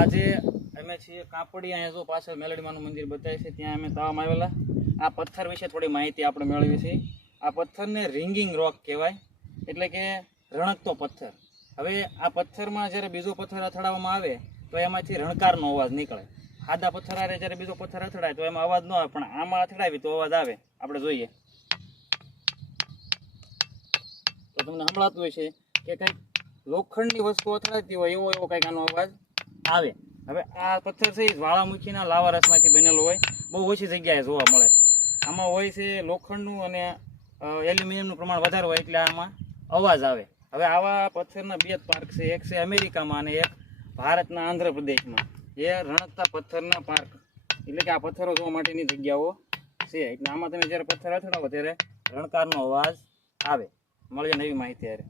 આજે અમે છીએ કાપડી, અહીંયા જો પાછળ મેલડીમાનું મંદિર બતાવે છે, ત્યાં અમે તાવામાં આવેલા. આ પથ્થર વિશે થોડી માહિતી આપણે મેળવી છે. આ પથ્થરને રિંગિંગ રોક કહેવાય, એટલે કે રણકતો પથ્થર. હવે આ પથ્થરમાં જ્યારે બીજો પથ્થર અથડાવવામાં આવે તો એમાંથી રણકારનો અવાજ નીકળે. સાદા પથ્થર આરે જ્યારે બીજો પથ્થર અથડાય તો એમાં અવાજ ન આવે, પણ આમાં અથડાવી તો અવાજ આવે. આપણે જોઈએ તો તમને સંભળાતું હોય છે કે કંઈક લોખંડની વસ્તુ અથડાતી હોય એવો કંઈક આનો અવાજ આવે. હવે આ પથ્થર છે એ જ્વાળામુખીના લાવા રસમાંથી બનેલો હોય, બહુ ઓછી જગ્યાએ જોવા મળે છે. આમાં હોય છે લોખંડનું અને એલ્યુમિનિયમનું પ્રમાણ વધારે હોય એટલે આમાં અવાજ આવે. હવે આવા પથ્થરના બે પાર્ક છે, એક છે અમેરિકામાં અને એક ભારતના આંધ્રપ્રદેશમાં. એ રણકતા પથ્થરના પાર્ક, એટલે કે આ પથ્થરો જોવા માટેની જગ્યાઓ છે. એટલે આમાં તમે જ્યારે પથ્થર અથડાવો ત્યારે રણકારનો અવાજ આવે. મળીએ નવી માહિતી હારે.